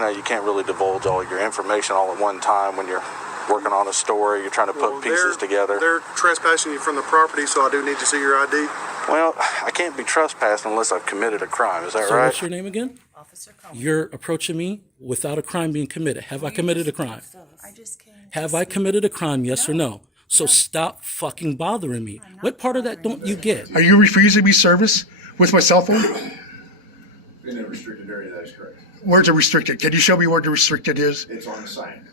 You can't really divulge all your information all at one time when you're working on a story. You're trying to put pieces together. They're trespassing you from the property, so I do need to see your ID. Well, I can't be trespassed unless I've committed a crime. Is that so right? What's your name again? Officer Coleman. You're approaching me without a crime being committed. Have I committed a crime? Have I committed a crime, yes or no? So stop fucking bothering me. What part of that don't you get? Are you refusing me service with my cell phone? In a restricted area, that is correct. Where's it restricted? Can you show me where the restricted is? It's on the sign.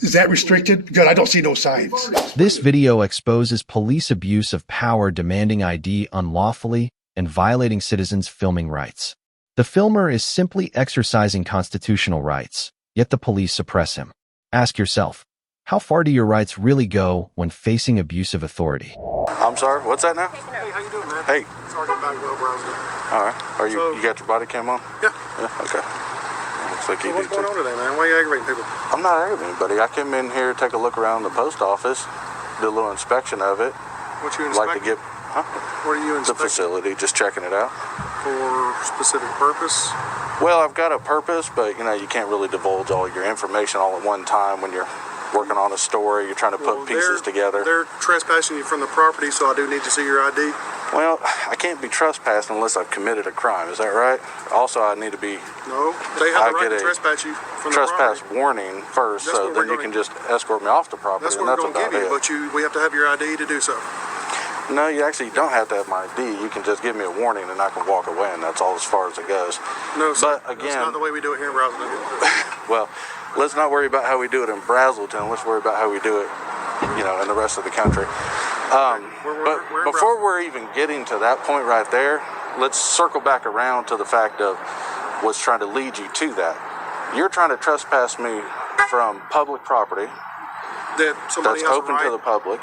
Is that restricted? Good, I don't see no signs. This video exposes police abuse of power, demanding ID unlawfully and violating citizens' filming rights. The filmer is simply exercising constitutional rights, yet the police suppress him. Ask yourself, how far do your rights really go when facing abusive authority? I'm sorry, what's that now? Hey, how you doing, man? Hey. Sergeant Bagwell Braselton. All right. You got your body cam on? Yeah. Yeah, okay. Looks like So you what's do going too. on today, man? Why are you aggravating people? I'm not aggravating anybody. I came in here to take a look around the post office, do a little inspection of it. What you Like to inspecting? What are you the inspecting? facility, just checking it out. For specific purpose? Well, I've got a purpose, but you can't really divulge all your information all at one time when you're working on a story. You're trying to put pieces together. They're trespassing you from the property, so I do need to see your ID. Well, I can't be trespassed unless I've committed a crime. Is that right? Also, I need to be No, they have the right get to a trespass you from the trespass property. warning first, That's so what then we're you gonna- can just escort me off the property. That's and what that's we're going to about give you, it. but we have to have your ID to do so. No, you actually don't have to have my ID. You can just give me a warning and I can walk away, and that's all as far as it goes. No, sir. But again, That's not the way we do it here in Braselton. well, let's not worry about how we do it in Braselton. Let's worry about how we do it, in the rest of the country. But before we're even getting to that point right there, let's circle back around to the fact of what's trying to lead you to that. You're trying to trespass me from public property That somebody that's has open a right. to the public.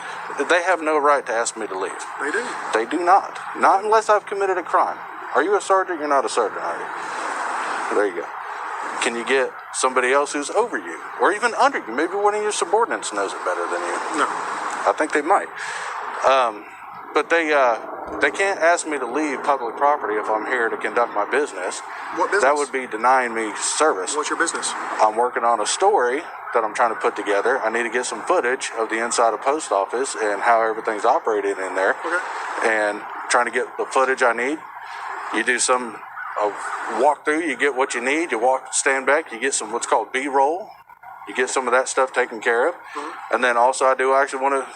They have no right to ask me to leave. They do. They do not. Not unless I've committed a crime. Are you a sergeant? You're not a sergeant, are you? There you go. Can you get somebody else who's over you? Or even under you? Maybe one of your subordinates knows it better than you. No. I think they might. But they can't ask me to leave public property if I'm here to conduct my business. What business? That would be denying me service. What's your business? I'm working on a story that I'm trying to put together. I need to get some footage of the inside of post office and how everything's operated in there. Okay. And trying to get the footage I need. You do some walk through, you get what you need, you stand back, you get some what's called B-roll. You get some of that stuff taken care of. Mm-hmm. And then also I do actually want to,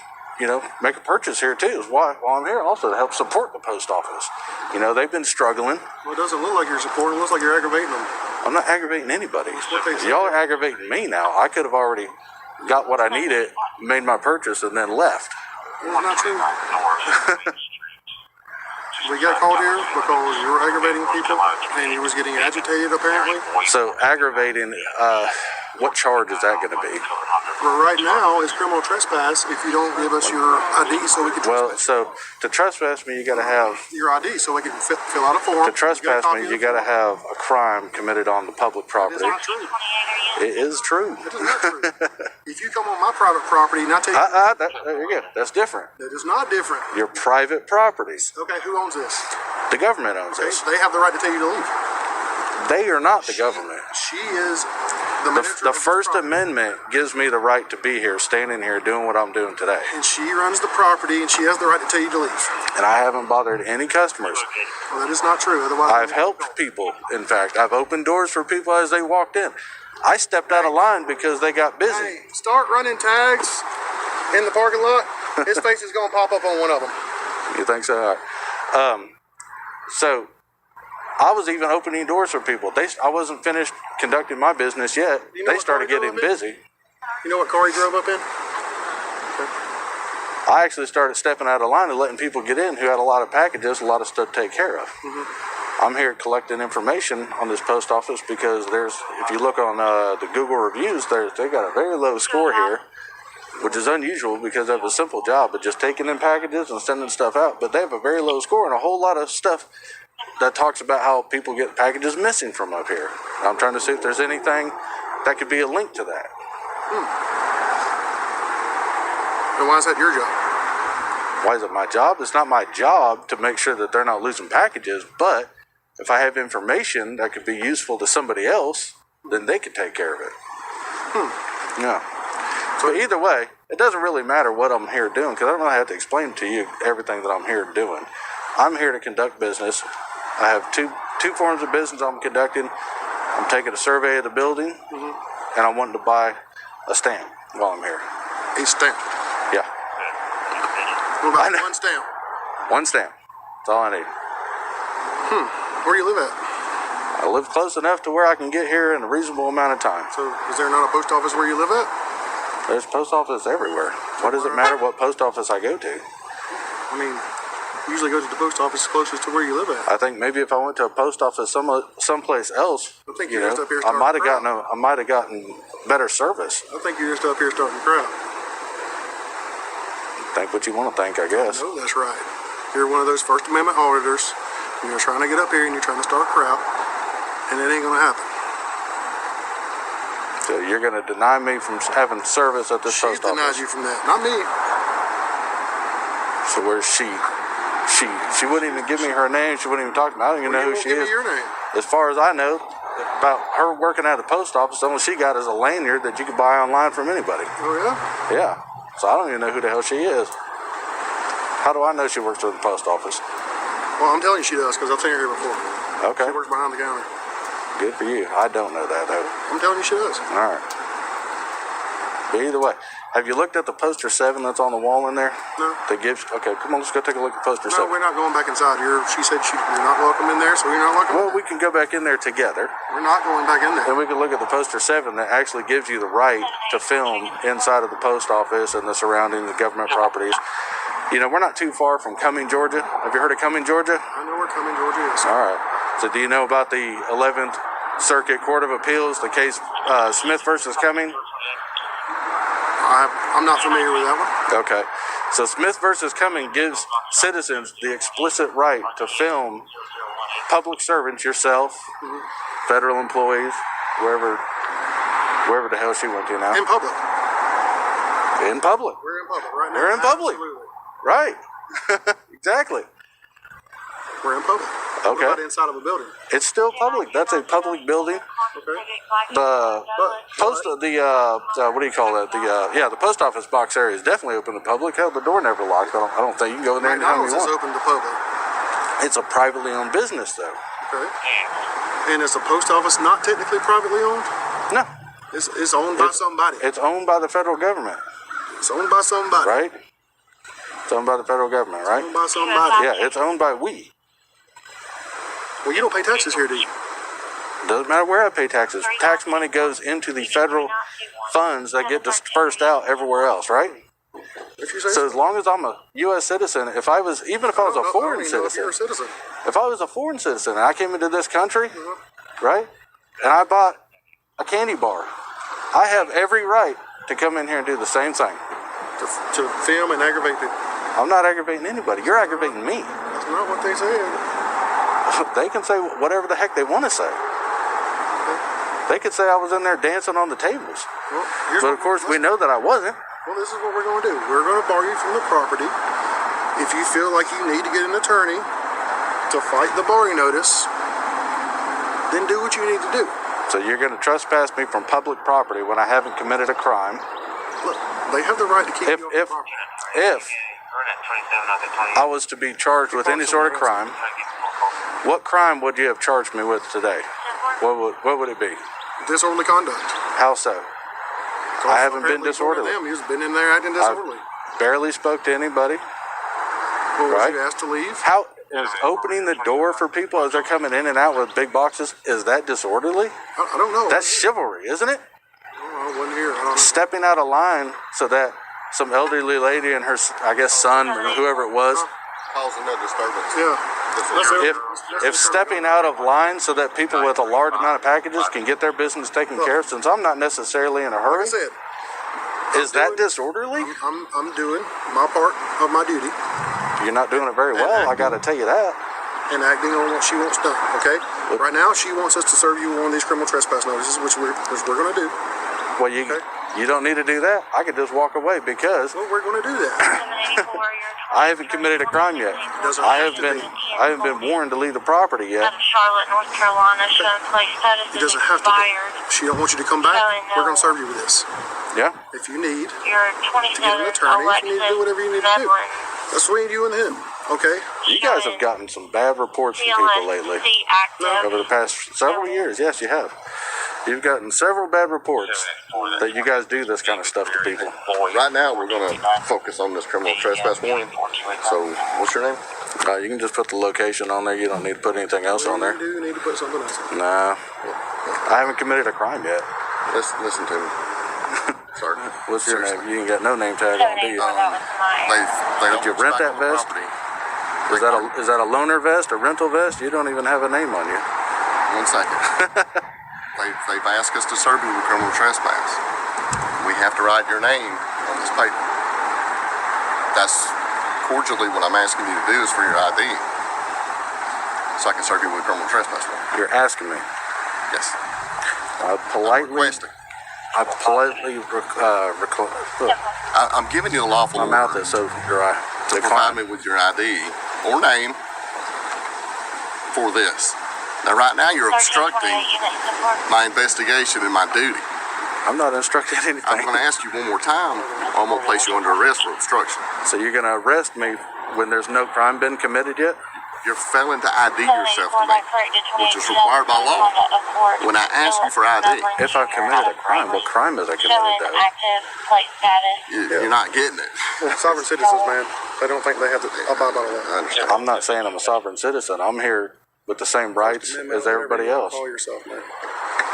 make a purchase here too. While I'm here also to help support the post office. They've been struggling. Well, it doesn't look like you're supporting. It looks like you're aggravating them. I'm not aggravating anybody. What they say. Y'all are aggravating me now. I could have already got what I needed, made my purchase, and then left. Well, not true. We got called here because you were aggravating people and you was getting agitated apparently. So aggravating, what charge is that going to be? Well, right now it's criminal trespass if you don't give us your ID so we can Well, trespass so to trespass me, you got to have, your ID so we can fill out a form. to trespass me, you got to have a crime committed on the public It's property. not true. It is true. It is not true. If you come on my private property and I tell you There you go. That's different. that is not different. Your private properties. Okay, who owns this? The government owns Okay, this. they have the right to tell you to leave. They are not the government. She is the manager The of this First property. Amendment gives me the right to be here, standing here, doing what I'm doing today. And she runs the property and she has the right to tell you to leave. And I haven't bothered any customers. Well, that is not true. Otherwise, I've helped people. In fact, I've opened doors for people as they walked in. I stepped out of line because they got busy. Hey, start running tags in the parking lot. His face is going to pop up on one of them. You think so? All right. So I was even opening doors for people. I wasn't finished conducting my business yet. You know They what started car he getting drove in? busy. You know what car he drove up in? I actually started stepping out of line and letting people get in who had a lot of packages, a lot of stuff to take care of. Mm-hmm. I'm here collecting information on this post office because if you look on the Google reviews, they got a very low score here, which is unusual because they have a simple job of just taking in packages and sending stuff out. But they have a very low score and a whole lot of stuff that talks about how people get packages missing from up here. I'm trying to see if there's anything that could be a link to that. And why is that your job? Why is it my job? It's not my job to make sure that they're not losing packages, but if I have information that could be useful to somebody else, then they can take care of it. Yeah. So either way, it doesn't really matter what I'm here doing, because I don't really have to explain to you everything that I'm here doing. I'm here to conduct business. I have two forms of business I'm conducting. I'm taking a survey of the building, and I'm wanting to buy a stamp while I'm here. A stamp. Yeah. What about one stamp? One stamp. That's all I need. Where do you live at? I live close enough to where I can get here in a reasonable amount of time. So is there not a post office where you live at? There's post office everywhere. What does it matter what post office I go to? I mean, you usually go to the post office closest to where you live at. I think maybe if I went to a post office someplace else, I think you're just up here I starting might have gotten better service. I think you're just up here starting crap. Think what you want to think, I guess. No, that's right. You're one of those First Amendment auditors. And you're trying to get up here and you're trying to start crap, and it ain't gonna happen. So you're going to deny me from having service at this She's post office? denied you from that, not me. So where's she? She wouldn't even give me her name. She wouldn't even talk to me. I don't even know who she Give is. me your name. As far as I know about her working at a post office, the only she got is a lanyard that you can buy online from anybody. Oh yeah. Yeah. So I don't even know who the hell she is. How do I know she works at the post office? Well, I'm telling you she does, because I've seen her here before. Okay. She works behind the counter. Good for you. I don't know that, though. I'm telling you she does. All right. But either way, have you looked at the poster 7 that's on the wall in there? No. That gives. Okay, come on, let's go take a look at poster 7. No, we're not going back inside. She said you're not welcome in there, so you're not welcome. Well, we can go back in there together. We're not going back in there. And we can look at the poster 7 that actually gives you the right to film inside of the post office and the surrounding government properties. You know, we're not too far from Cumming, Georgia. Have you heard of Cumming, Georgia? I know where Cumming, Georgia is. All right. So do you know about the 11th Circuit Court of Appeals, the case Smith versus Cumming? I'm not familiar with that one. Okay. So Smith versus Cumming gives citizens the explicit right to film public servants, yourself, federal employees, wherever the hell she went to now. In public. In public. We're in public right now. We're in public. Absolutely. Right. Exactly. We're in public. Okay. We're not inside of a building. It's still public. That's a public building. Okay. The post, what do you call that? The post office box area is definitely open to public. Hell, the door never locked. I don't think you can go in there anytime McDonald's you is want. open to public. It's a privately owned business, though. Okay. And is the post office not technically privately owned? No. It's owned by somebody. It's owned by the federal government, It's owned by somebody. right? It's owned by the federal government, right? Owned by somebody. Yeah, it's owned by we. Well, you don't pay taxes here, do you? Doesn't matter where I pay taxes. Tax money goes into the federal funds that get dispersed out everywhere else, right? If you say So as long as I'm a U.S. citizen, even if I was a foreign I don't even know if citizen, you're a citizen. if I was a foreign citizen and I came into this country, right, and I bought a candy bar, I have every right to come in here and do the same thing. To film and aggravate people. I'm not aggravating anybody. You're aggravating me. That's not what they said. They can say whatever the heck they want to say. They could say I was in there dancing on the tables. Well, But of course, we know that I wasn't. Well, this is what we're going to do. We're going to bar you from the property. If you feel like you need to get an attorney to fight the barring notice, then do what you need to do. So you're going to trespass me from public property when I haven't committed a crime. Look, they have the right to keep you off the property. If I was to be charged with any sort of crime, what crime would you have charged me with today? What would it be? Disorderly conduct. How so? I haven't been Apparently, disorderly. You've been in there acting disorderly. Barely spoke to anybody. Well, was right. you asked to leave? How is opening the door for people as they're coming in and out with big boxes? Is that disorderly? I don't know. That's chivalry, isn't it? I wasn't here. I don't know. Stepping out of line so that some elderly lady and her, I guess, son or whoever it was, Causing no disturbance. Yeah. if stepping out of line so that people with a large amount of packages can get their business taken care of, since I'm not necessarily in a hurry, Like I said, is that disorderly? I'm doing my part of my duty You're not doing it very well, I gotta tell you that. and acting on what she wants done. Okay. Right now, she wants us to serve you one of these criminal trespass notices, which we're going to do. Well, you don't need to do that. I could just walk away because Well, we're going to do that. I haven't committed a crime yet. I haven't been warned to leave the property yet. Charlotte, North Carolina, showing place status It is doesn't have to be. expired. She don't want you to come back. We're going to serve you with this. Yeah. If you need You're to get an 27, attorney, if you need to do whatever you need to do. Medlin. That's between you and him. Okay? You guys have gotten some bad reports from people lately. CLSC active. Over the past several years, yes, you have. You've gotten several bad reports that you guys do this kind of stuff to people. Right now, we're going to focus on this criminal trespass warning. So, what's your name? You can just put the location on there. You don't need to put anything else on there. You do need to put something else on. Nah, I haven't committed a crime yet. Listen to me. Sir. What's your name? You ain't got no name tag on, do you? They don't Did you rent that respect the vest? property. Is that a loaner vest, a rental vest? You don't even have a name on you. 1 second. They've asked us to serve you with criminal trespass. We have to write your name on this paper. That's cordially what I'm asking you to do is for your ID. So I can serve you with criminal trespass. You're asking me. Yes. I politely I'm giving you the lawful my mouth order is so dry. to provide me with your ID or name for this. Now, right now, you're obstructing my investigation and my duty. I'm not instructing anything. I'm going to ask you one more time, or I'm going to place you under arrest for obstruction. So you're going to arrest me when there's no crime been committed yet? You're failing to ID yourself to me, which is required by law. When I ask you for ID, If I committed a crime, what crime has I committed though? Active place status. you're not getting it. Sovereign citizens, man. They don't think they have to abide by the law. I understand. I'm not saying I'm a sovereign citizen. I'm here with the same rights as everybody else. Call yourself, man.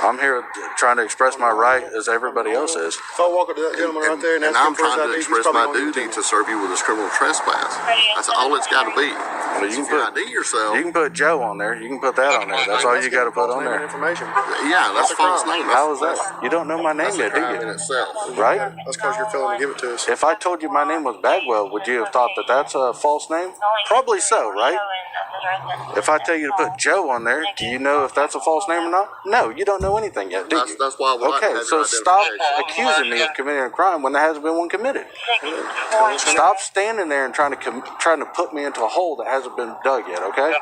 I'm here trying to express my right as everybody else is. If I walk up to that gentleman right there and ask I'm him for his trying ID, to he's express probably my gonna duty give it to serve you with this criminal trespass. That's all it's got to be. Well, you If can you put ID yourself, you can put Joe on there. You can put that on there. That's all you got to put on there. Information. yeah, that's a false name. How is that? You don't know my name That's a yet, do crime in you? itself. Right? That's because you're failing to give it to us. If I told you my name was Bagwell, would you have thought that that's a false name? Probably so, right? If I tell you to put Joe on there, do you know if that's a false name or not? No, you don't know anything yet, do you? That's why I would like to Okay, have so your stop identification. accusing me of committing a crime when there hasn't been one committed. Stop standing there and trying to put me into a hole that hasn't been dug yet, okay?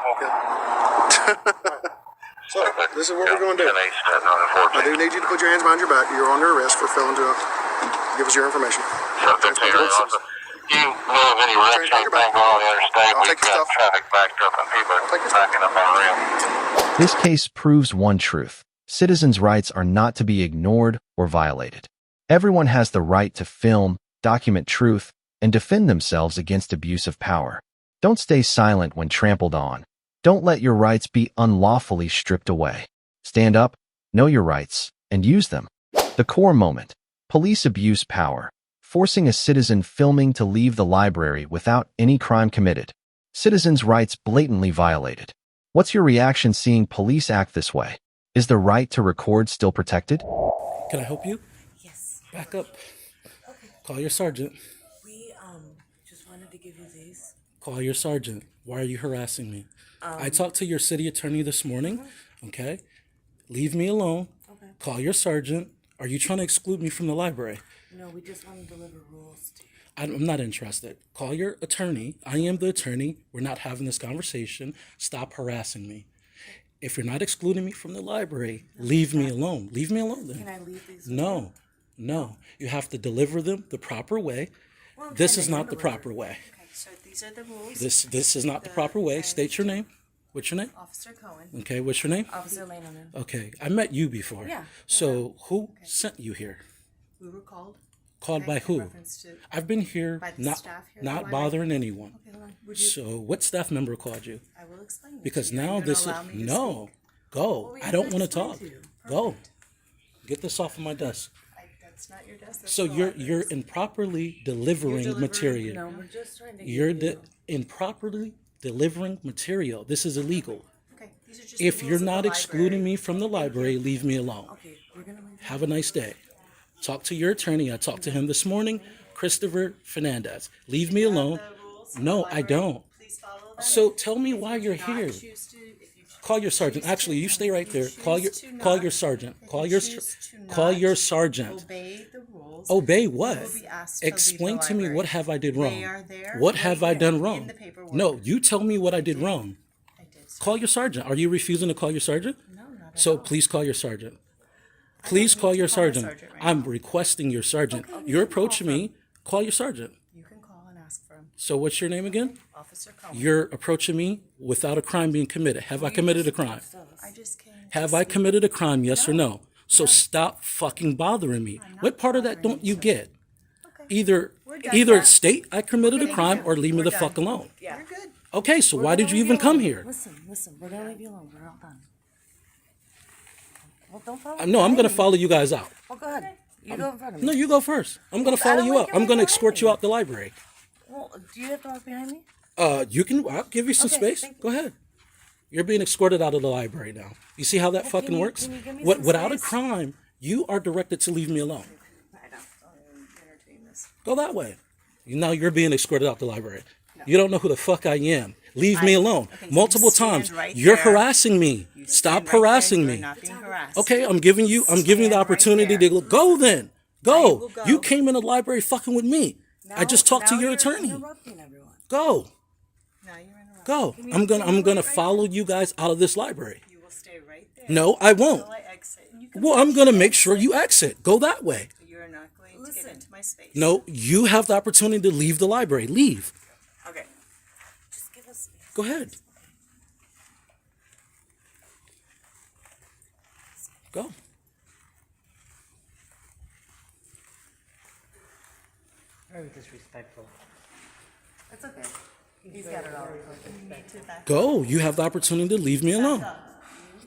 So, this is what we're going to do. I do need you to put your hands behind your back. You're under arrest for failing to give us your information. You know of any wrecks or anything going on the interstate? I'll We've take the got stuff. traffic backed up and people backing up on the rim. This case proves one truth. Citizens' rights are not to be ignored or violated. Everyone has the right to film, document truth, and defend themselves against abuse of power. Don't stay silent when trampled on. Don't let your rights be unlawfully stripped away. Stand up, know your rights, and use them. The core moment. Police abuse power. Forcing a citizen filming to leave the library without any crime committed. Citizens' rights blatantly violated. What's your reaction seeing police act this way? Is the right to record still protected? Can I help you? Yes. Back up. Call your sergeant. We just wanted to give you these. Call your sergeant. Why are you harassing me? I talked to your city attorney this morning. Okay? Leave me alone. Okay. Call your sergeant. Are you trying to exclude me from the library? No, we just want to deliver rules to you. I'm not interested. Call your attorney. I am the attorney. We're not having this conversation. Stop harassing me. If you're not excluding me from the library, leave me alone. Leave me alone then. Can I leave these? with No, no. You have to deliver them the proper way. you? Well, This can is they not the deliver? proper way. Okay, so these are the rules. This is not the proper way. State your name. What's your name? Officer Cohen. Okay, what's your name? Officer Lehman. Okay, I met you before. Yeah. So who sent you here? We were called. Called Okay, by in who? reference to- I've been here By the not staff here at the not library? bothering anyone. Okay, hold on. Would you? So what staff member called you? I will explain. this Because to you. Are now you gonna this is allow me to no. speak? Go. Well, we I have don't to want to explain talk. to you. Go. Perfect. Get this off of my desk. That's not your desk. That's So the you're library's. improperly delivering You're material. No, we're just trying to. You're give you. improperly delivering material. This is illegal. Okay, these are just If the you're rules of not the excluding library. me from the library, leave me alone. Okay, we're gonna leave. Have a nice day. Talk to your attorney. I talked to him this morning, Christopher Fernandez. Leave me alone. No, I don't. Please follow them. So tell me why you're If you here. choose to, if you Call your sergeant. Actually, you stay right there. Call your sergeant. Call your sergeant. Obey the rules. Obey You what? will be asked to leave Explain the to me library. what have I did wrong? They are there. What right have I there done in wrong? the paperwork. No, you tell me what I did wrong. I did, sir. Call your sergeant. Are you refusing to call your sergeant? No, not at So all. please call your sergeant. Please call your to call a sergeant. sergeant right I'm requesting your sergeant. Okay, You're you can call approaching me. Call your sergeant. You can call and ask for him. So what's your name again? Officer Cohen. You're approaching me without a crime being committed. Have I committed a crime? I just came. Have I committed a crime? Yes or no? So stop fucking bothering me. What part of that don't you get? Okay. Either done. either state I committed a Thank crime you. or leave me We're the done. fuck alone. Yeah. You're good. Okay, so why did you even come here? Listen, we're gonna leave you alone. We're all done. Well, don't follow No, I'm gonna me. follow you guys out. Well, go ahead. You go in front of me. No, you go first. I'm gonna follow don't you like out. your I'm gonna way escort behind you me. out the library. Well, do you have to walk behind me? You can. I'll give you some Okay, space. thank you. Go ahead. You're being escorted out of the library now. You see how that fucking can you- works? can you give me What, some without a space? crime, you are directed to leave me alone. I don't even entertain this. Go that way. Now you're being escorted out the library. You don't know who the fuck I am. Leave me alone. Okay, so Multiple you stand times. right You're there. harassing me. You Stop stand right harassing there. me. You're not being harassed. Okay, I'm giving you the Stand right opportunity there. to go then. I Go. will go. You came in the library fucking with me. I just talked to Now your you're attorney. interrupting everyone. Go. Now you're interrupting. Go. you- I'm can you gonna wait right follow you guys out of this library. You will stay right there. No, I won't. Until I exit. And you can Well, I'm gonna make sure you exit. Go that way. You're not going to Listen. get into my space. No, you have the opportunity to leave the library. Leave. Okay. Just give us space. Go ahead. Go. Very disrespectful. It's okay. He's got it all. Go. You have the opportunity to leave me alone.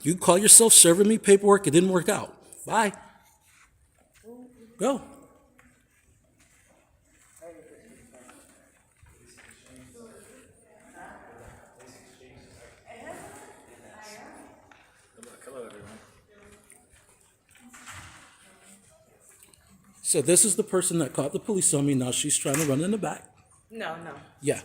You call yourself serving me paperwork. It didn't work out. Bye. Go. So this is the person that caught the police on me. Now she's trying to run in the back. No. Yeah.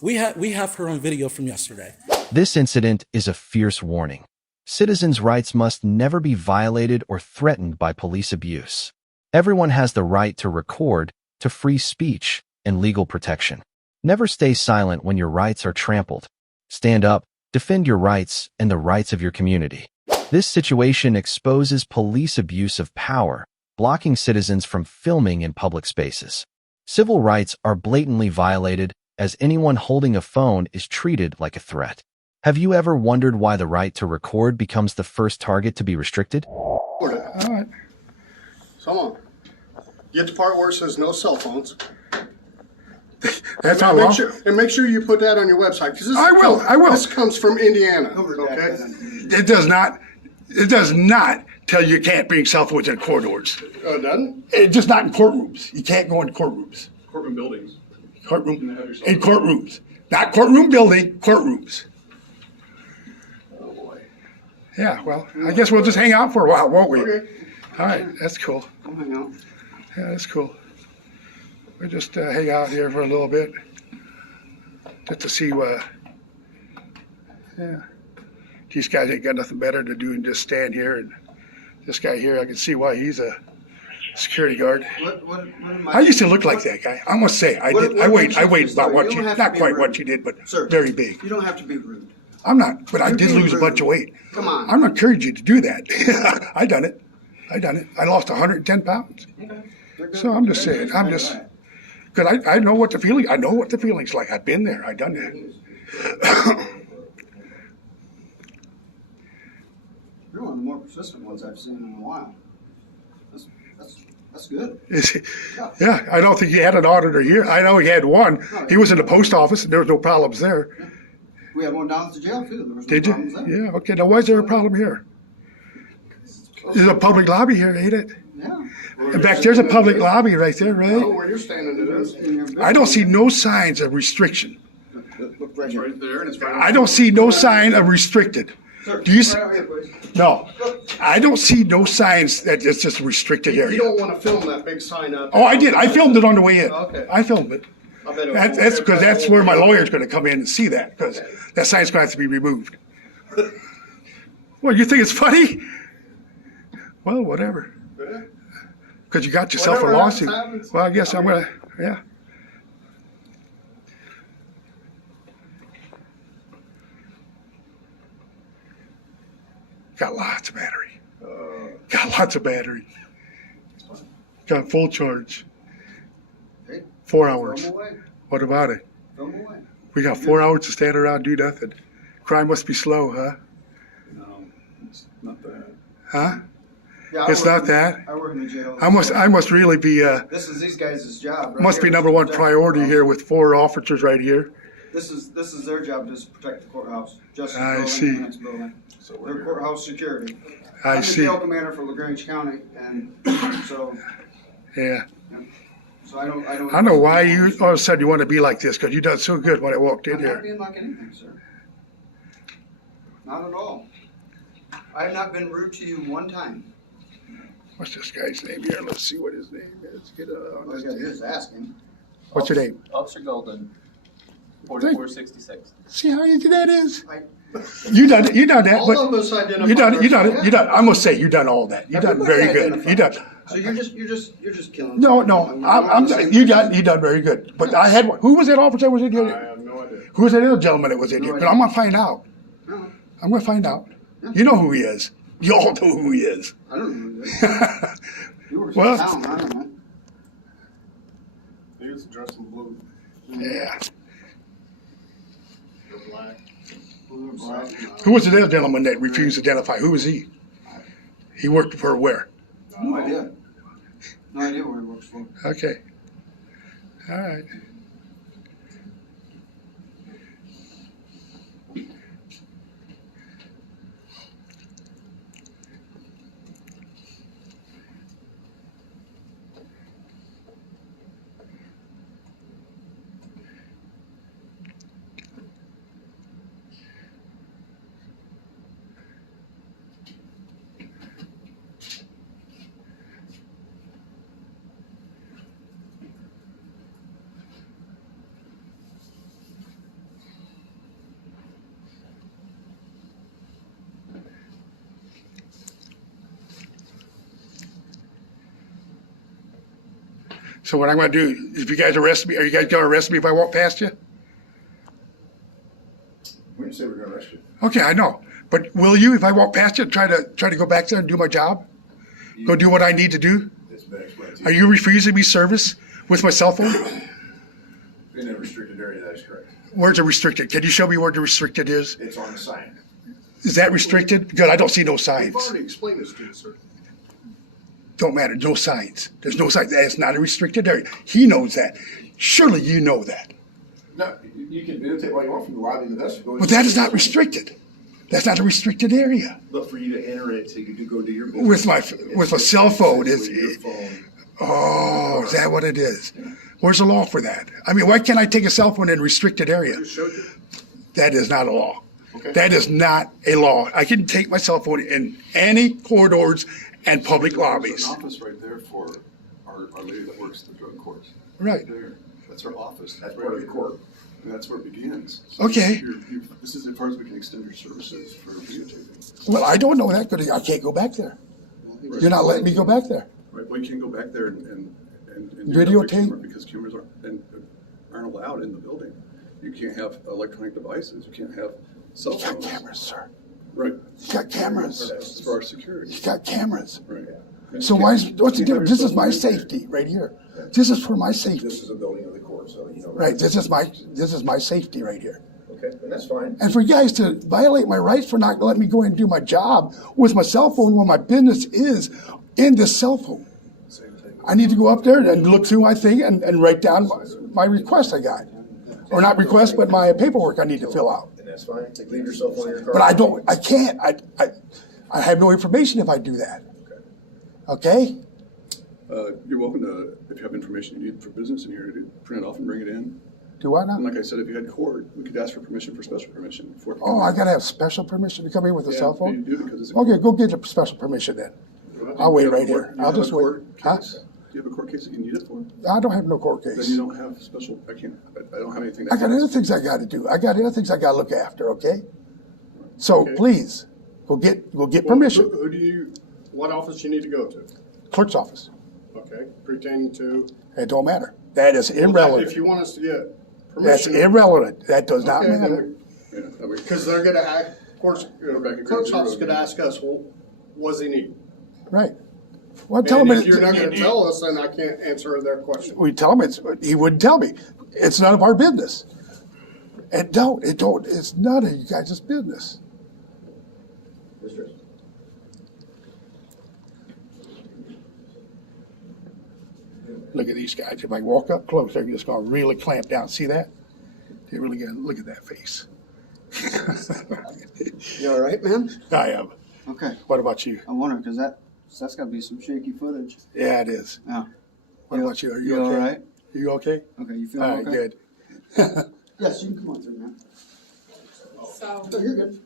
We have her on video from yesterday. This incident is a fierce warning. Citizens' rights must never be violated or threatened by police abuse. Everyone has the right to record, to free speech, and legal protection. Never stay silent when your rights are trampled. Stand up, defend your rights and the rights of your community. This situation exposes police abuse of power, blocking citizens from filming in public spaces. Civil rights are blatantly violated, as anyone holding a phone is treated like a threat. Have you ever wondered why the right to record becomes the first target to be restricted? All right. Come on. Get the part where it says no cell phones. That's how long? Make sure you put that on your website. I will. This comes from Indiana. Okay. It does not tell you can't bring cell phones in corridors. Oh, it doesn't? It's just not in courtrooms. You can't go in courtrooms. Courtroom buildings. In courtrooms. Not courtroom building, courtrooms. Oh, boy. Yeah, well, I guess we'll just hang out for a while, won't we? Okay. All right, that's cool. Come hang out. Yeah, that's cool. We'll just hang out here for a little bit. Just to see these guys ain't got nothing better to do than just stand here. And this guy here, I can see why he's a security guard. What am I used to look like that guy. I must say, I did. I weighed about what you you, don't have to not be quite rude. what you did, but Sir, very big. You don't have to be rude. I'm not, but I You're did being lose a rude. bunch of weight. Come on. I'm not encouraging you to do that. I done it. I lost 110 pounds. So I'm just saying, because I know what the feeling, I know what the feeling's like. I've been there. I've done that. You're one of the more persistent ones I've seen in a while. That's good. Yeah, I don't think he had an auditor here. I know he had one. He was in the post office, and there was no problems there. We had one down at the jail too. There was no Did you? problems there. Yeah, okay. Now, why is there a problem here? There's a public lobby here, ain't it? Yeah. In fact, there's a public lobby right there, Oh, right? where you're standing it is. I don't see no signs of restriction. Look right here. Right there, and it's right. I don't see no sign of restricted. Sir, Do you see? right out here, please. No, I don't see no signs that it's just a restricted You area. don't want to film that big sign up. Oh, I did. I filmed it on the way in. Okay. I filmed it. I bet it That's because that's where my lawyer's going to come in and see that, because that sign's going to have to be removed. Well, you think it's funny? Well, whatever. Because you got yourself Whatever a lawsuit. happens. Well, I guess I'm going to, yeah. Got lots of battery. Got lots of battery. Got full charge. Hey, 4 throw hours. 'em away. What about it? Throw 'em away. We got 4 hours to stand around and do nothing. Crime must be slow, huh? No, it's not that. Huh? Yeah, It's not that. I work in the jail. I must really be, This is these guys' job. Right must be here. number one Protect priority the here with 4 officers right here. This is their job, just to protect the courthouse. Justice I building, see. Annex building. So They're we're courthouse security. I I'm the see. jail commander for LaGrange County, and so Yeah. I don't. I know why you all of a sudden you want to be like this, because you done so good when I walked in I'm not here. being like anything, sir. Not at all. I have not been rude to you one time. What's this guy's name here? Let's see what his name is. Get on All this you gotta do thing. is ask him. What's your name? Officer Golden, 4466. See how easy that is? I- You done that, All but of us identify. you done ourselves. it. I'm gonna say you done all that. You done Everybody very good. identifies. You done. So you're just killing. No, time. I'm you done very good. But I had one. Who was that officer that was in I here? have no idea. Who was that other gentleman that was in here? No But I'm gonna find out. No, I'm gonna find out. You know who he is. You all know who he is. I don't know. Who that is. You were Well- down, I don't know. He was dressed in blue. Yeah. Or black. Blue or black. Who was the other gentleman that refused to identify? Who was he? He worked for where? No idea. No idea where he works for. Okay. All right. So what I'm going to do, if you guys arrest me, are you guys going to arrest me if I walk past you? We didn't say we were gonna arrest you. Okay, I know. But will you, if I walk past you, try to go back there and do my job? Go do what I need to do? It's been explained to you. Are you refusing me service with my cell phone? In a restricted area, that is correct. Where's it restricted? Can you show me where the restricted is? It's on the sign. Is that restricted? Because I don't see no We've signs. already explained this to you, sir. Don't matter, no signs. There's no signs. That's not a restricted area. He knows that. Surely you know that. No, you can videotape all you want from the lobby and the vestibule. But that is not restricted. That's not a restricted area. But for you to enter it so you can go do your business. With my cell phone, With is your phone. oh, is that what it is? Where's the law for that? I mean, why can't I take a cell phone in a restricted area? Just showed you. That is not a law. Okay. That is not a law. I can take my cell phone in any corridors and public lobbies. There's an office right there for our lady that works the drug courts. Right. There. That's her office. That's part of the court. And that's where it begins. Okay. This is as far as we can extend your services for videotaping. Well, I don't know that because I can't go back there. You're not letting me go back there. Right, well, you can't go back there and do Videotape? that with camera because cameras aren't allowed in the building. You can't have electronic devices. You can't have cell You got phones. cameras, sir. Right. You got cameras. That's for our security. You got cameras. Right. So what's the difference? This is my safety right here. This is for my safety. This is a building of the court, so you know. Right. This is my safety right here. Okay, and that's fine. And for you guys to violate my rights for not letting me go in and do my job with my cell phone when my business is in this cell phone. Same thing. I need to go up there and look through my thing and write down my request I got. Or not request, but my paperwork I need to fill out. And that's fine. Leave your cell phone in your car. But I can't. I have no information if I do that. Okay? You're welcome to, if you have information you need for business in here, to print it off and bring it in. Do I And not? like I said, if you had court, we could ask for permission for special permission. Oh, I gotta have special permission to come in with a cell You phone? do because it's a Okay, go get your special permission then. I'll wait right here. I'll just wait. Huh? Do you have a court case that you need it for? I don't have no court Then case. you don't have special, I don't have anything that. I got other things I gotta do. I got other things I gotta look after, okay? So Okay. please, go get permission. What office you need to go to? Clerk's office. Okay, pertaining to. It don't matter. That is irrelevant. If you want us to get That's permission. irrelevant. That does not Okay, matter. Because they're gonna ask, of course, the clerk's office could ask us, well, what does he need? Right. Well, tell him And if you're not gonna tell us, then I can't answer their question. we tell him he wouldn't tell me. It's none of our business. It's none of you guys' business. Look at these guys. If I walk up close, they're just gonna really clamp down. See that? They're really gonna look at that face. You all right, man? I am. Okay. What about you? I wonder, because that's got to be some shaky footage. Yeah, it is. Yeah. What about you? Are you You okay? all right? Are you okay? Okay, you feel All right, okay? good. Yes, you can come on through, man. So. No, you're good.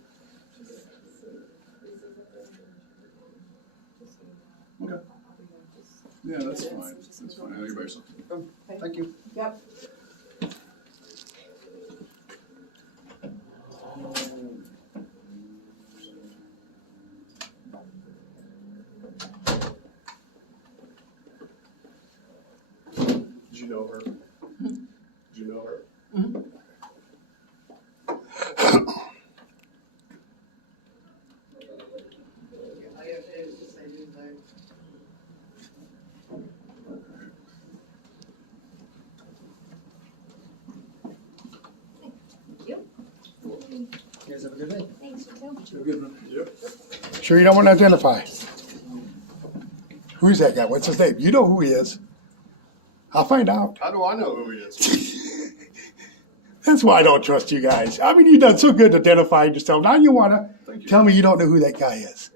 Okay. Yeah, that's fine. That's fine. How you by yourself? Thank you. Yep. Did you know her? Did you know her? You guys have a good day. Sure you don't want to identify? Who's that guy? What's his name? You know who he is. I'll find out. How do I know who he is? That's why I don't trust you guys. I mean, you've done so good identifying yourself. Now you want to tell me you don't know who that guy is.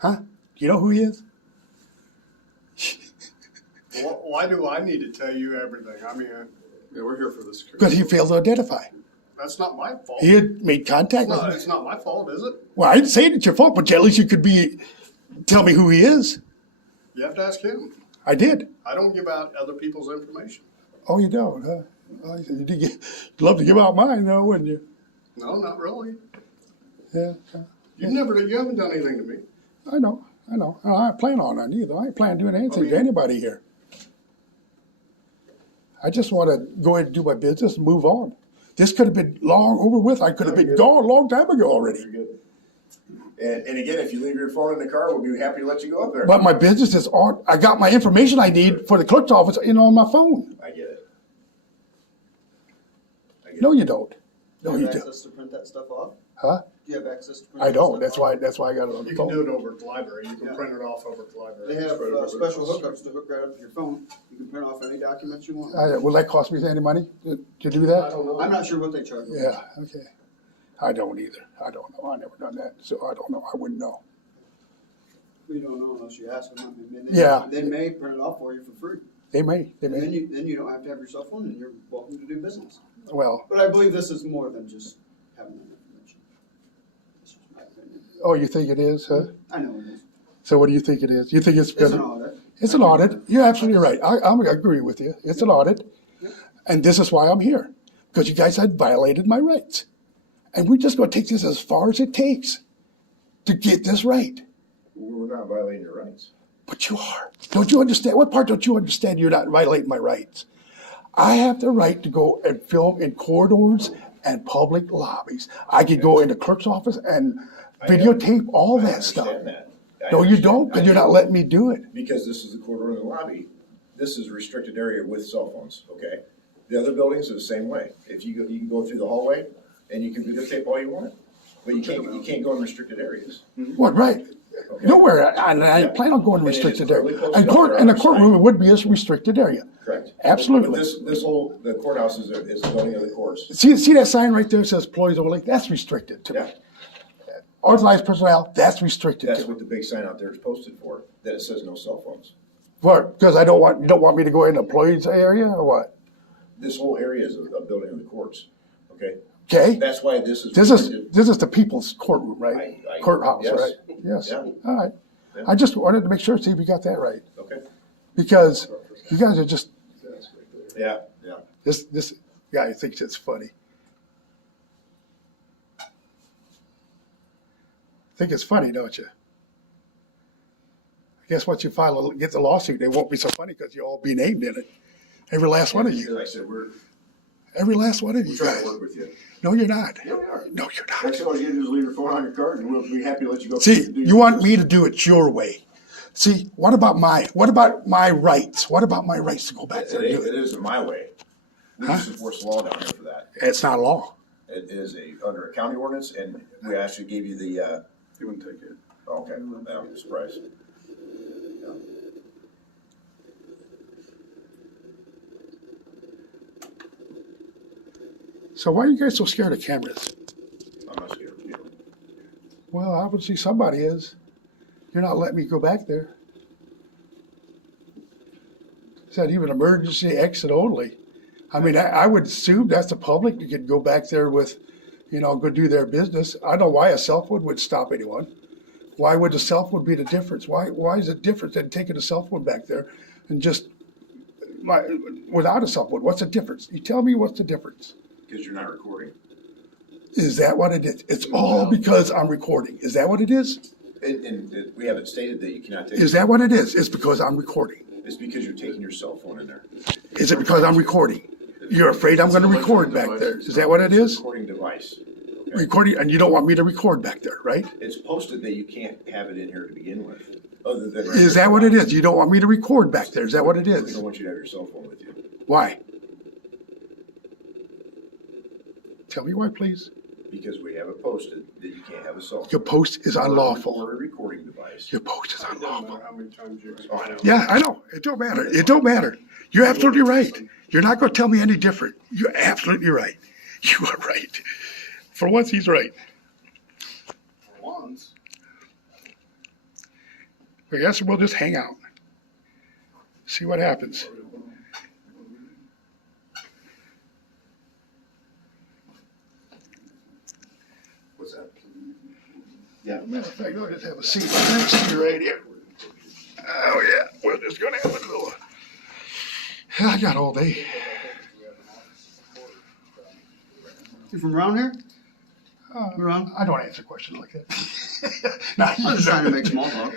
Huh? Do you know who he is? Why do I need to tell you everything? I mean, Yeah, we're here for the security. Because he failed to identify. that's not my fault. He had made contact with me. It's not my fault, is it? Well, I didn't say it's your fault, but at least you could tell me who he is. You have to ask him. I did. I don't give out other people's information. Oh, you don't, huh? Oh, you'd love to give out mine, though, wouldn't you? No, not really. Yeah. You haven't done anything to me. I know. I ain't plan on that either. I ain't planning on doing anything to anybody here. I just want to go ahead and do my business and move on. This could have been long over with. I could have been gone a long time ago already. And again, if you leave your phone in the car, we'll be happy to let you go up there. But my business is on. I got my information I need for the clerk's office on my phone. I get it. No, you don't. No, Do you you have don't. access to print that stuff off? Huh? Do you have access to print I that don't. stuff off? That's why I got it on the You can do phone. it over at the library. You can print it off over at the library. They have special hookups to hook right up to your phone. You can print off any documents you want. Will that cost me any money to do that? I don't know. I'm not sure what they charge. Yeah. Okay. I don't either. I don't know. I never done that, so I don't know. I wouldn't know. We don't know unless you ask them. I mean, Yeah. They may print it off for you for free. They may. And then you don't have to have your cell phone, and you're welcome to do business. Well. But I believe this is more than just having that information. That's just my opinion. Oh, you think it is, huh? I know it is. So what do you think it is? You think it's It's an audit. It's an audit. You're absolutely right. I agree with you. It's an audit. And this is why I'm here. Because you guys had violated my rights. And we're just going to take this as far as it takes to get this right. We're not violating your rights. But you are. Don't you understand? What part don't you understand? You're not violating my rights. I have the right to go and film in corridors and public lobbies. I could go in the clerk's office and videotape all that stuff. I understand that. No, you don't, because you're not letting me do it. Because this is the corridor in the lobby. This is a restricted area with cell phones, okay? The other buildings are the same way. If you can go through the hallway and you can videotape all you want. But you can't go in restricted areas. What, right? Okay. Nowhere. I plan on going And it is restricted clearly area. posted on And the our courtroom site. would be a restricted area. Correct. Absolutely. But the courthouse is a building of the courts. See that sign right there that says employees only? That's restricted to me. Yeah. Authorized personnel, that's restricted That's to me. what the big sign out there is posted for, that it says no cell phones. What? Because you don't want me to go in the employees area or what? This whole area is a building of the courts, okay? Okay? That's why this is. This restricted. is the people's courtroom, right? Courthouse, yes. right? Yes. Yeah. All right. Yeah. I just wanted to make sure, see if we got that right. Okay, Because you guys are just, yeah. this guy thinks it's funny. Think it's funny, don't you? I guess once you get the lawsuit, it won't be so funny because you'll all be named in it. Every last one of you. Like I said, Every last one of you we're trying guys. to work with you. No, you're not. Yeah, we are. No, you're not. Next thing all you do is leave your phone on your card, and we'll be happy to let you go. See, you want me to do it your way. See, what about my rights? What about my rights to go back there and do It it? isn't my way. We just enforce the law down here for that. It's not law. It is under a county ordinance, and we actually gave you the, He wouldn't take it. okay, I'm surprised. Yeah. So why are you guys so scared of cameras? I'm not scared of you. Well, obviously somebody is. You're not letting me go back there. Said even emergency exit only. I mean, I would assume that's the public. You could go back there with, go do their business. I don't know why a cell phone would stop anyone. Why would the cell phone be the difference? Why is it different than taking a cell phone back there and just without a cell phone? What's the difference? You tell me what's the difference. Because you're not recording. Is that what it is? It's all because I'm recording. Is that what it is? And we haven't stated that you cannot take. Is that what it is? It's because I'm recording. It's because you're taking your cell phone in there. Is it because I'm recording? You're afraid I'm going to record back there. Is that what it is? Recording device. Okay? Recording, and you don't want me to record back there, right? It's posted that you can't have it in here to begin with. Other than. Is that what it is? You don't want me to record back there? Is that what it We is? don't want you to have your cell phone with you. Why? Tell me why, please. Because we have it posted that you can't have a cell phone. Your post is unlawful. Or a recording device. Your post is unlawful. Oh, I know. Yeah, I know. It don't matter. It don't matter. You're absolutely right. You're not going to tell me any different. You're absolutely right. You are right. For once, he's right. Once. I guess we'll just hang out. See what happens. What's that? Yeah, matter of fact, I'll just have a seat next to you right here. Oh, yeah, we're just going to have a little. I got all day. You from around here? Around? I don't answer questions like that. Not I'm just trying to make small talk.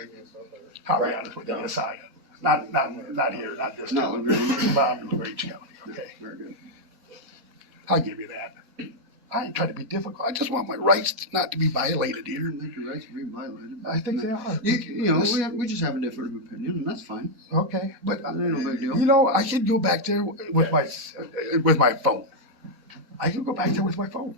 I'll be honest with you, yes, I am. Not here, not this No, time. LaGrange. But I'm in LaGrange County, okay? Very good. I'll give you that. I ain't trying to be difficult. I just want my rights not to be violated You here. don't think your rights are being violated. I think they are. We just have a different opinion, and that's fine. Okay, but Ain't no big deal. I could go back there with my phone. I can go back there with my phone.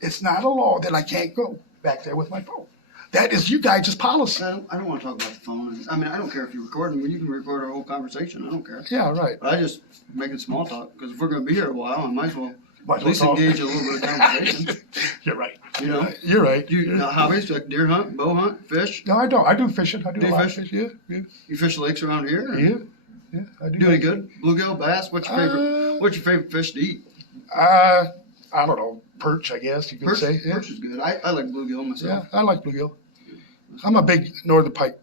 It's not a law that I can't go back there with my phone. That is you guys' policy. I don't want to talk about the phone. I mean, I don't care if you're recording. You can record our whole conversation. I don't care. Yeah, right. But I just making small talk because if we're going to be here a while, I might as well Might at least as well talk. engage a little bit of conversation. You're right. You know? You're right. You hobbies like deer hunt, bow hunt, fish. No, I don't. I do fishing. I do Do a you lot of fish? fish. Yeah. You fish lakes around here? or Yeah, I do. Do any good? Bluegill, bass. What's your favorite? What's your favorite fish to eat? I don't know. Perch, I guess you could Perch, say. Yeah. perch is good. I like bluegill Yeah, myself. I like bluegill. I'm a big northern pike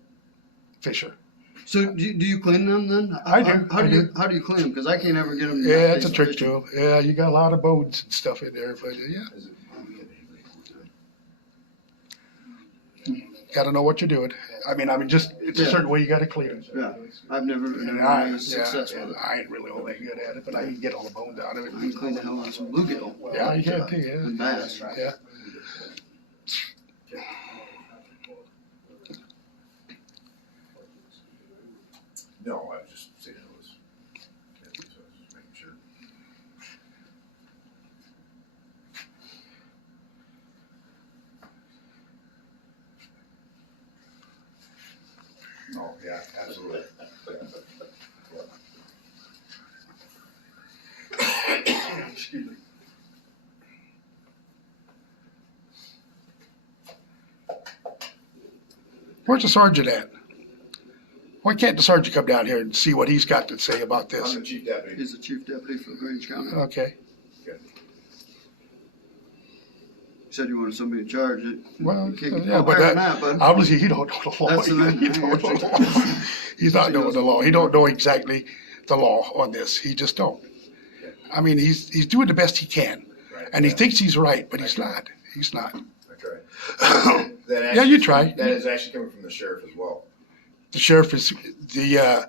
fisher. So do you clean them then? I do, How I do do. you clean them? Because I can't ever get them. Yeah, it's a trick too. Yeah, you got a lot of bones and stuff in there, but yeah. Got to know what you're doing. I mean, just it's a certain way you got to clean it. Yeah, I've never And had any success with it. I ain't really all that good at it, but I can get all the bones out of it. I can clean the hell out of some bluegill. Yeah, you can too. Yeah, And bass. yeah. No, I was just saying it was. Making sure. Oh, yeah, absolutely. Excuse me. Where's the sergeant at? Why can't the sergeant come down here and see what he's got to say about I'm this? the chief deputy. He's the chief deputy for Grange County. Okay. You said you wanted somebody in charge. Well, You can't get yeah, no but higher than that, bud. obviously he don't know the law. That's the He don't know the law. He's not knowing the law. He don't know exactly the law on this. He just don't. I mean, he's doing the best he can, and he thinks he's right, but he's not. He's not. try. Yeah, you try. That is actually coming from the sheriff as well. The sheriff is the.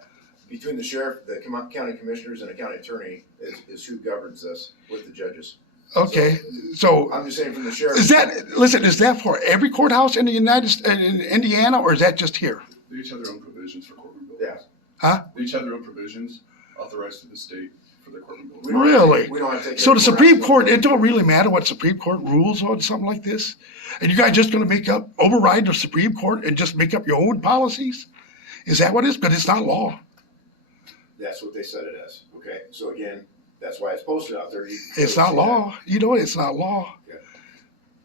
Between the sheriff, the county commissioners, and the county attorney is who governs this with the judges. Okay, so I'm just saying from the sheriff. is that for every courthouse in the in Indiana, or is that just here? They each have their own provisions for courtroom buildings. Yeah. Huh? They each have their own provisions authorized to the state for their courtroom buildings. Really? We don't have to take So the care of Supreme it. Court, it don't really matter what Supreme Court rules on something like this? And you guys just gonna override the Supreme Court and just make up your own policies? Is that what it is? Because it's not law. That's what they said it as. Okay. So again, that's why it's posted out there. It's not law. You know, it's not law. Yeah.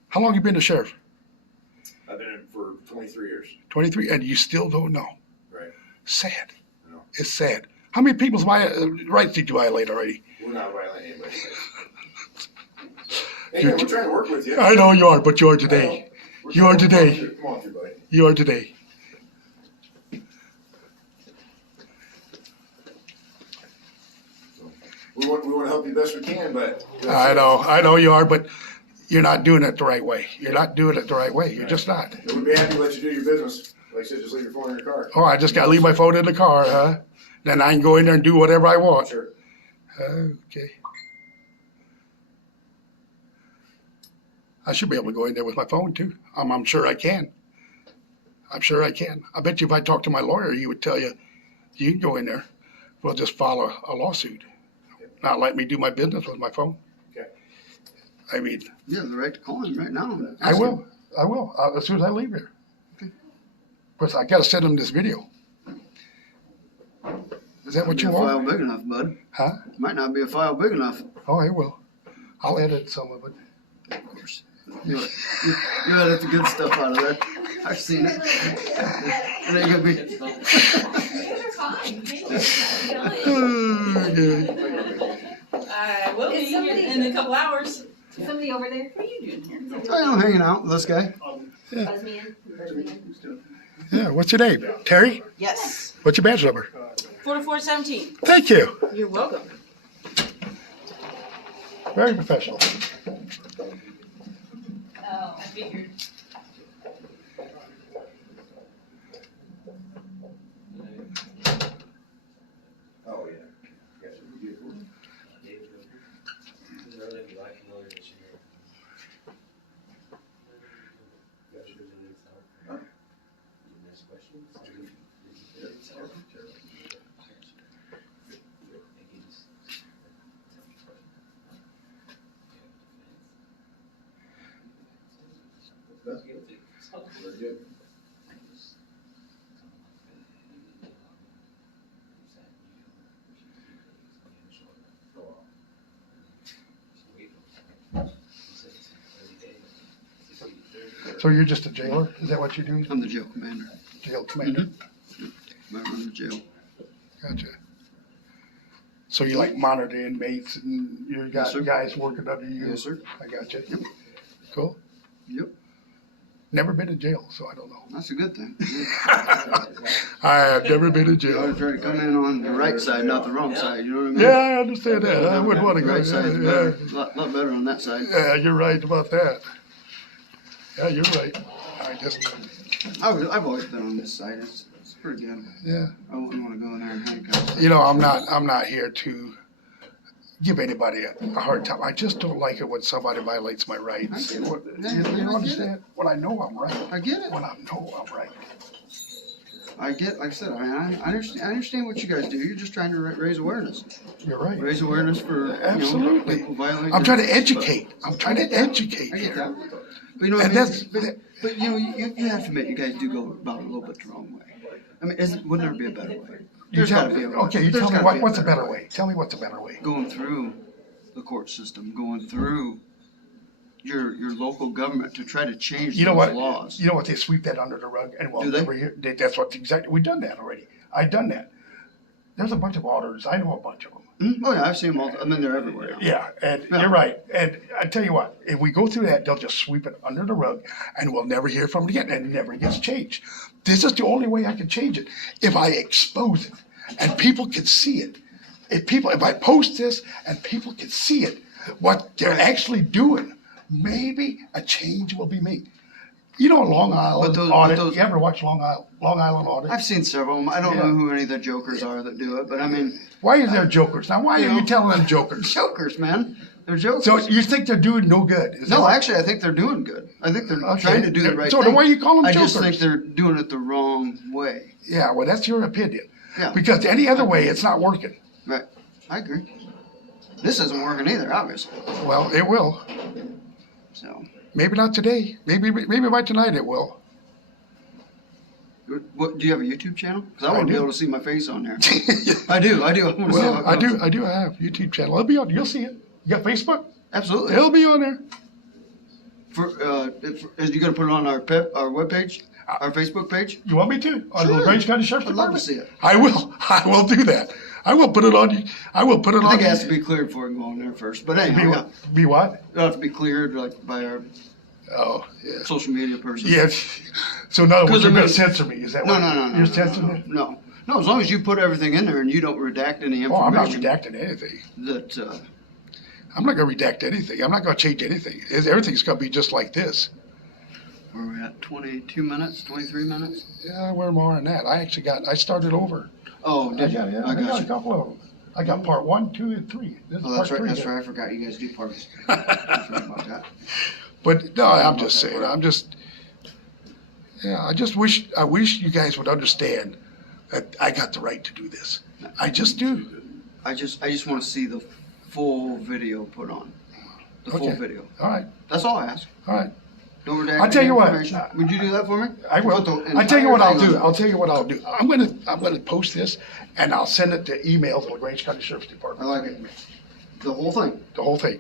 How long you been a sheriff? I've been in for 23 years. 23, and you still don't know. Right. Sad. No. It's sad. How many people's rights did you violate already? We're not violating anybody's rights. Hey, we're trying to work with you. I know you are, but you are today. You are today. Come on through, buddy. You are today. We want to help you best we can, but. I know you are, but you're not doing it the right way. You're not doing it the right way. You're just not. We'd be happy to let you do your business. Like I said, just leave your phone in your car. Oh, I just gotta leave my phone in the car, huh? Then I can go in there and do whatever I want. Sure. Okay. I should be able to go in there with my phone too. I'm sure I can. I'm sure I can. I bet you if I talked to my lawyer, he would tell you, you can go in there. We'll just file a lawsuit. Not let me do my business with my phone. Okay. I mean. You have the right to call him right now. I will. As soon as I leave here. Okay. Of course, I gotta send him this video. Is that what you File want? big enough, bud. Huh? Might not be a file big enough. Oh, I will. I'll edit some of it. Of course. You edit the good stuff out of there. I've seen it. It ain't gonna be. I will be here in a couple hours. Somebody over there? What are you doing here? I'm hanging out with this guy. Buzz me in. Yeah, what's your name? Terry? Yes. What's your badge number? 4417. Thank you. You're welcome. Very professional. Oh, I figured. Oh, yeah. Yes, we do. Very good. So you're just a jailer? Is that what you do? I'm the jail commander. Jail commander? I run the jail. Gotcha. So you like monitor inmates and you got Yes, sir. guys working under you? Yes, sir. I gotcha. Yep. Cool. Yep. Never been in jail, so I don't know. That's a good thing. I have never been in You ought to jail. try to come in on the right side, not the wrong side. You know what I mean? Yeah, I understand that. I wouldn't want to The go right side's there. better. A lot better on that side. Yeah, you're right about that. Yeah, you're right. I just, I've always been on this side. It's pretty good. yeah. I wouldn't want to go in there and handcuff. You know, I'm not here to give anybody a hard time. I just don't like it when somebody violates my rights. I get it. What- Yeah, You I get understand? When I know I'm right. I get it. When I know I'm right. Like I said, I understand what you guys do. You're just trying to raise awareness. You're right. Raise awareness for Absolutely. people violating. I'm trying to educate. I'm trying to educate I get here. that. But you know, And that's, but you know, you have to admit you guys do go about it a little bit the wrong way. I mean, wouldn't there be a better way? you tell gotta me, be a way. okay, you There's tell me gotta be what's a better way? Tell me what's a better way. Going through the court system, going through your local government to try to change You know those what? laws. You know what? They sweep that under the rug and we'll Do they? never hear. That's what exactly, we've done that already. I've done that. There's a bunch of auditors. I know a bunch of them. Oh yeah, I've seen them all. I mean, they're everywhere now. Yeah, and Yeah. you're right. And I tell you what, if we go through that, they'll just sweep it under the rug and we'll never hear from it again and it never gets changed. This is the only way I can change it. If I expose it and people can see it. If I post this and people can see it, what they're actually doing, maybe a change will be made. You know, Long Island Audit. those- You ever watch Long Island Audit? I've seen several of them. I don't know who any of the jokers are that do it, but I mean, Why is there jokers? Now, why are you telling them jokers? jokers, man. They're jokers. So you think they're doing no good? Is No, that- actually, I think they're doing good. I think they're Okay. trying to do the right So thing. then why you call them I jokers? just think they're doing it the wrong way. Yeah, well, that's your opinion. Yeah. Because any other way, it's not working. Right. I agree. This isn't working either, obviously. Well, it will. So, Maybe not today. Maybe by tonight it will. what, do you have a YouTube channel? Because I want to be do. able to see my face on there. I do. I want to see how Well, it I goes. do have a YouTube channel. It'll be on. You'll see it. You got Facebook? Absolutely. It'll be on there. Is you going to put it on our webpage, our Facebook page? You want me to? On the Sure. LaGrange County Sheriff's I'd love to Department? see it. I will. I will do that. I will put it on. I will put it I on. think it has to be cleared before it can go on there first. But anyhow, Be what? it'll have to be cleared like by our Oh, yeah. social media person. Yes. So in other words, 'Cause you're I going mean- to censor me. Is that No, what no, no, no. you're no, censoring no, me? no, no. As long as you put everything in there and you don't redact any information. Oh, I'm not redacting anything. That I'm not going to redact anything. I'm not going to change anything. Everything's going to be just like this. where we're at 22 minutes, 23 minutes. Yeah, we're more than that. I started over. Oh, did you? I got got a you. couple of them. I got part 1, 2, and 3. This is Oh, that's part right. 3 That's here. right. I forgot you guys do parts. I forgot about that. But no, I'm just saying. I wish you guys would understand that I got the right to do this. I just do. I just want to see the full video put on. The full Okay. video. All right. That's all I ask. All right. Don't redact I'll tell any you what. information. Would you do that for me? I will. Put the I'll tell you what I'll entire do. thing on. I'll tell you what I'll do. I'm gonna post this and I'll send it to email to LaGrange County Sheriff's Department. I like it. The whole thing. The whole thing.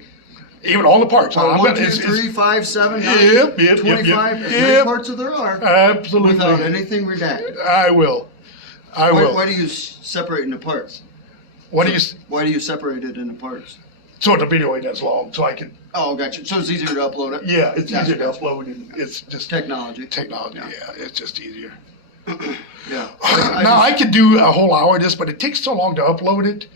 Even all the parts. Oh, I'm 1, gonna- 2, it's- 3, 5, 7, 9, Yep. 25, as many Yep. parts as there are, Absolutely. without anything redacted. I will. I will. Why do you separate into parts? What do you? Why do you separate it into parts? So the video ain't as long, so I can. Oh, gotcha. So it's easier to upload it? Yeah, it's Gotcha, easier to gotcha. upload. And it's just Technology. technology. Yeah, it's just easier. Yeah. Now I could do a whole hour of this, but it takes so long to upload it.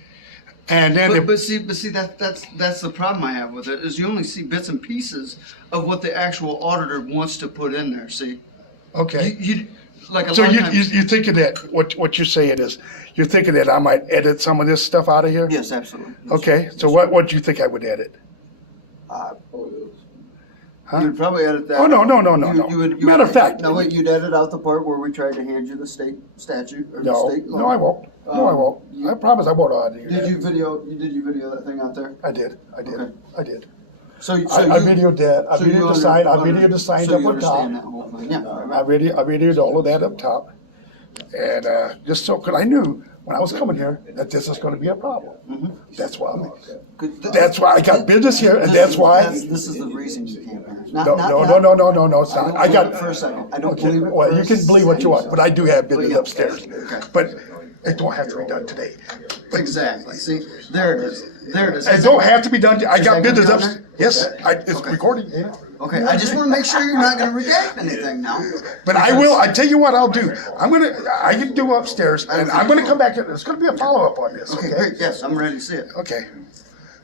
And then But see, that's the problem I have with it, is you only see bits and pieces of what the actual auditor wants to put in there, see? okay. You like a So lot of you're times. thinking that what you're saying is you're thinking that I might edit some of this stuff out of here? Yes, absolutely. Okay. So what do you think I would edit? You would probably edit that. Oh no. Matter of fact. No, wait, you'd edit out the part where we tried to hand you the state statute or the No, state law. no, I won't. No, I won't. I promise I won't do that. Did you video that thing out there? I did. Okay. I did. So I you videoed that. I so you videoed the sign. I under- videoed the signs so up you on top. understand that whole thing. Yeah. I videoed all of that up top. And just so, because I knew when I was coming here that this is going to be a problem. That's why that's why I got business here, and that's why. This is the reason you can't manage. No, it's not. I got. For a second. I don't Okay, believe it. well, for you a can believe what you want, but I do have business yeah. upstairs. Okay. But it don't have to be done today. Exactly. See, there it is. There it is. It don't have to be done. I Is got that business gonna be on upstairs. Yes, it's recording. Yeah. Okay, I just want to make sure you're not going to redact anything now. But I will. I tell you what I'll do. I can do upstairs, and I'm going to come back. There's going to be a follow up on this. Okay, Okay. great. Yes, I'm ready to see it. Okay.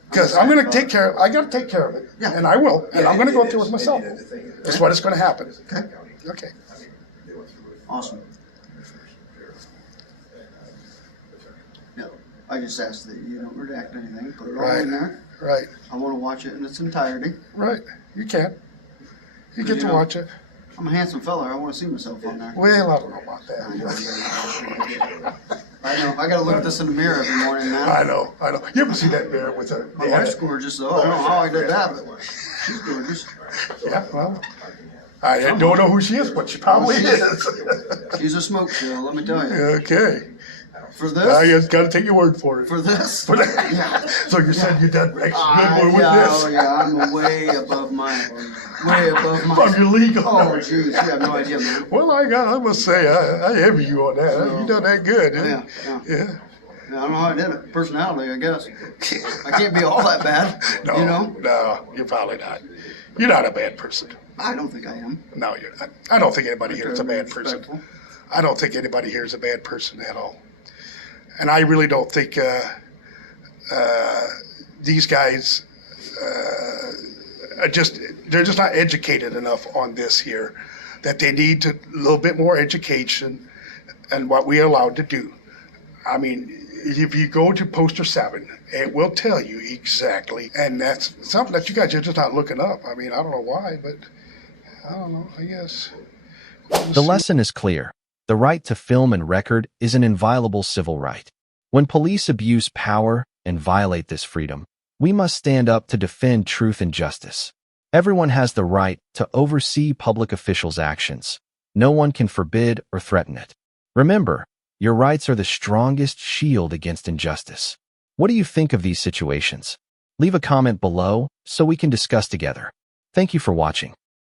Because I'm going to take care of. I got to take care of it. Yeah. And I will. And I'm going to go through with myself. That's what is going to happen. Okay. Okay. Awesome. Yeah, I just asked that you don't redact anything. Put it all Right. in there. Right. I want to watch it in its entirety. Right. You can. You get to watch it. I'm a handsome fella. I want to see myself on there. Well, I don't know about that. I know. I got to look at this in the mirror every morning, man. I know. You ever see that mirror with a? My wife's gorgeous, though. I don't know how I did that, but she's gorgeous. Yeah. Well, I don't know who she is, but she probably is. She's a smoke show, let me tell you. Okay. For Now this? you just got to take your word for it. For this? For that. Yeah. So you said you done extra good with yeah, this. oh, yeah, I'm way above my. From your legal. Oh, jeez, you have no idea, man. Well, I must say, I envy you on that. You done that good. Yeah, Yeah. Yeah, I don't know how I did it. Personality, I guess. I can't be all that bad. No, You know? no, you're probably not. You're not a bad person. I don't think I am. No, you're not. I don't think anybody here is a bad person. Respectful. I don't think anybody here is a bad person at all. And I really don't think these guys they're just not educated enough on this here that they need a little bit more education and what we are allowed to do. I mean, if you go to poster 7, it will tell you exactly, and that's something that you guys are just not looking up. I mean, I don't know why, but I don't know, I guess. The lesson is clear. The right to film and record is an inviolable civil right. When police abuse power and violate this freedom, we must stand up to defend truth and justice. Everyone has the right to oversee public officials' actions. No one can forbid or threaten it. Remember, your rights are the strongest shield against injustice. What do you think of these situations? Leave a comment below so we can discuss together. Thank you for watching.